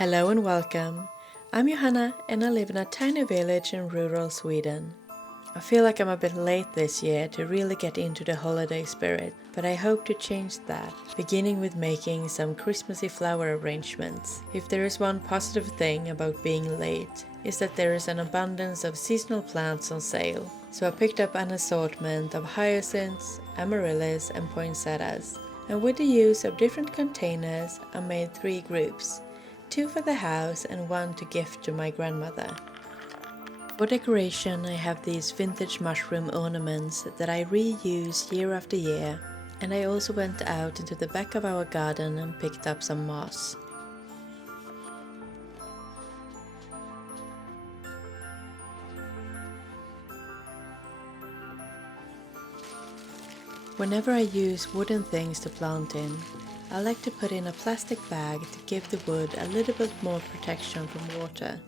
Hello and welcome. I'm Johanna and I live in a tiny village in rural Sweden. I feel like I'm a bit late this year to really get into the holiday spirit, but I hope to change that, beginning with making some Christmassy flower arrangements. If there is one positive thing about being late, is that there is an abundance of seasonal plants on sale. So I picked up an assortment of hyacinths, amaryllis and poinsettias. And with the use of different containers, I made 3 groups. 2 for the house and 1 to gift to my grandmother. For decoration I have these vintage mushroom ornaments that I reuse year after year, and I also went out into the back of our garden and picked up some moss. Whenever I use wooden things to plant in, I like to put in a plastic bag to give the wood a little bit more protection from water.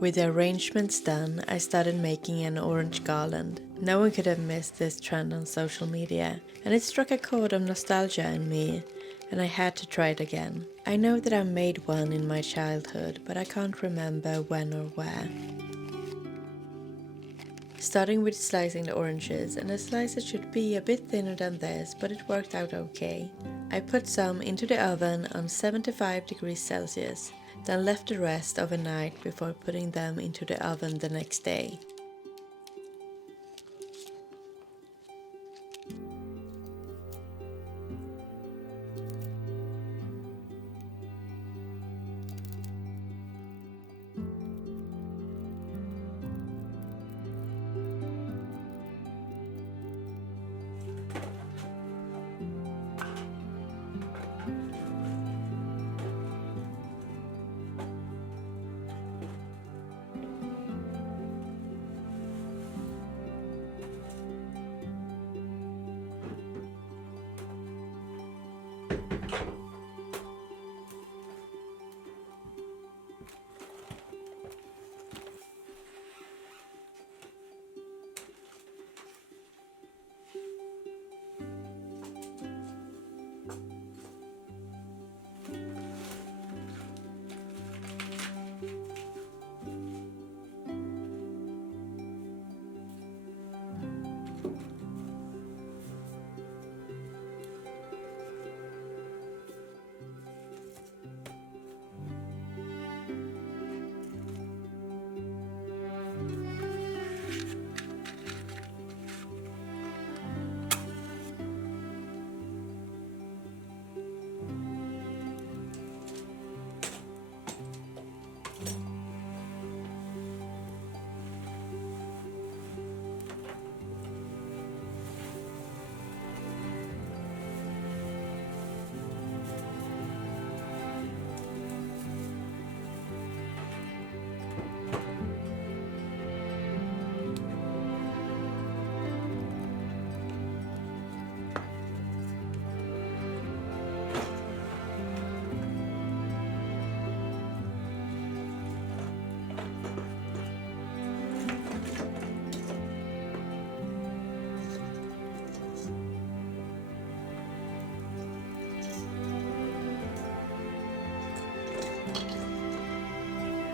With the arrangements done, I started making an orange garland. No one could have missed this trend on social media, and it struck a chord of nostalgia in me, and I had to try it again. I know that I made one in my childhood, but I can't remember when or where. Starting with slicing the oranges, and the slices should be a bit thinner than this, but it worked out okay. I put some into the oven on 75 degrees Celsius, then left the rest overnight before putting them into the oven the next day.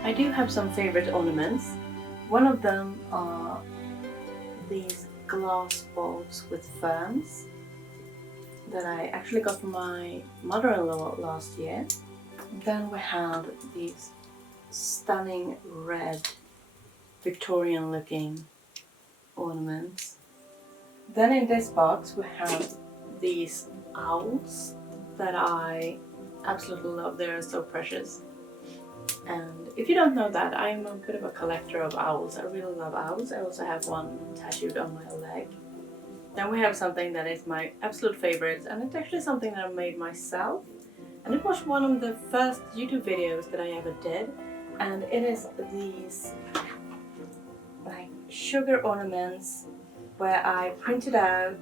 I do have some favorite ornaments. One of them are these glass balls with ferns that I actually got from my mother-in-law last year. Then we have these stunning red Victorian looking ornaments. Then in this box we have these owls that I absolutely love. They're so precious. And if you don't know that, I'm a bit of a collector of owls. I really love owls. I also have one tattooed on my leg. Then we have something that is my absolute favorite, and it's actually something that I made myself. And it was one of the first YouTube videos that I ever did. And it is these like sugar ornaments where I printed out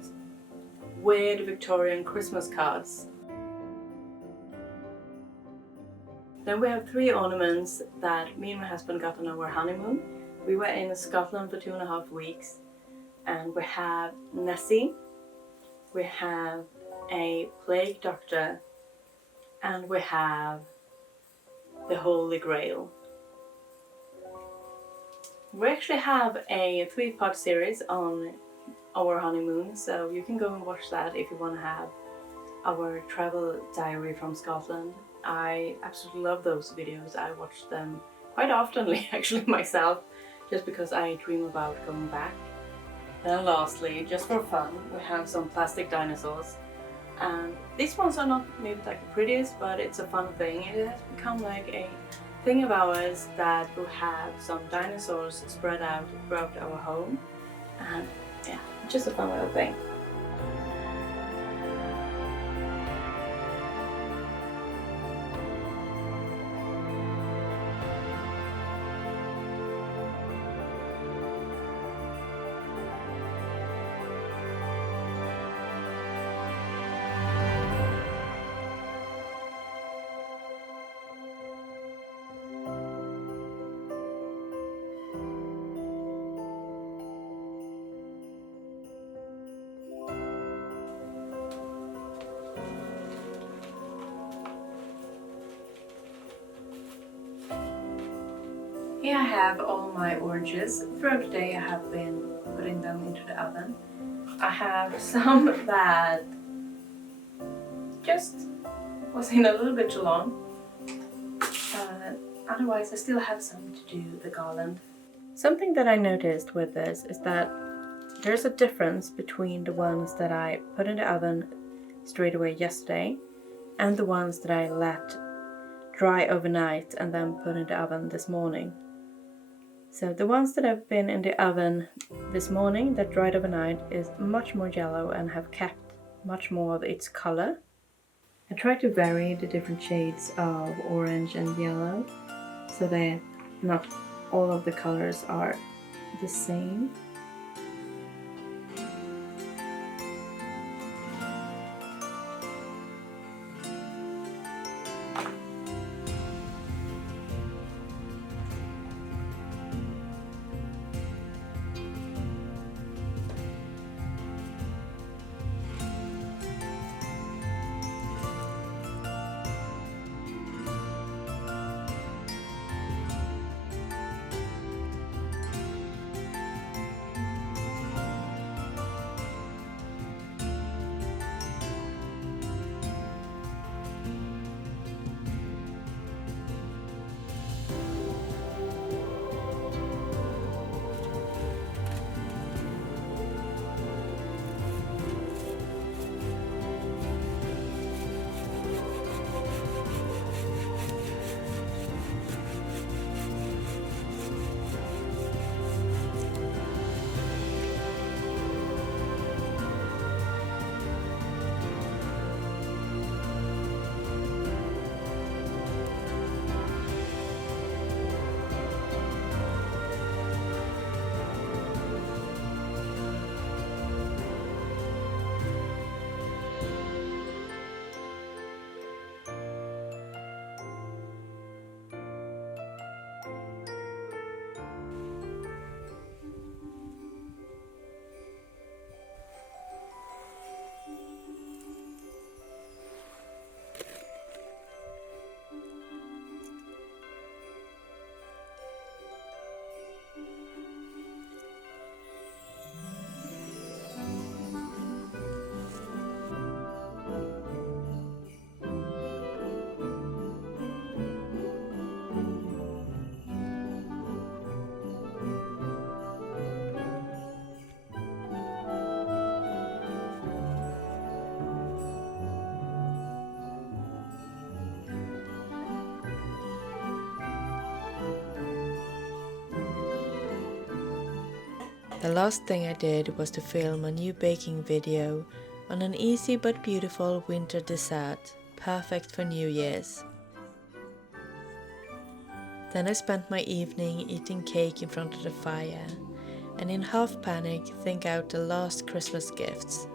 weird Victorian Christmas cards. Then we have 3 ornaments that me and my husband got on our honeymoon. We were in Scotland for 2.5 weeks, and we have Nessie, we have a plague doctor, and we have the Holy Grail. We actually have a 3-part series on our honeymoon, so you can go and watch that if you want to have our travel diary from Scotland. I absolutely love those videos. I watch them quite often actually myself, just because I dream about going back. Then lastly, just for fun, we have some plastic dinosaurs. And these ones are not maybe like the prettiest, but it's a fun thing. It has become like a thing of ours that we have some dinosaurs spread out throughout our home. And yeah, just a fun little thing. Here I have all my oranges. Throughout the day I have been putting them into the oven. I have some that just was in a little bit too long. Otherwise I still have some to do the garland. Something that I noticed with this is that there's a difference between the ones that I put in the oven straight away yesterday and the ones that I let dry overnight and then put in the oven this morning. So the ones that have been in the oven this morning that dried overnight is much more yellow and have kept much more of its color. I try to vary the different shades of orange and yellow so that not all of the colors are the same. The last thing I did was to film a new baking video on an easy but beautiful winter dessert, perfect for New Year's. Then I spent my evening eating cake in front of the fire, and in half panic think out the last Christmas gifts.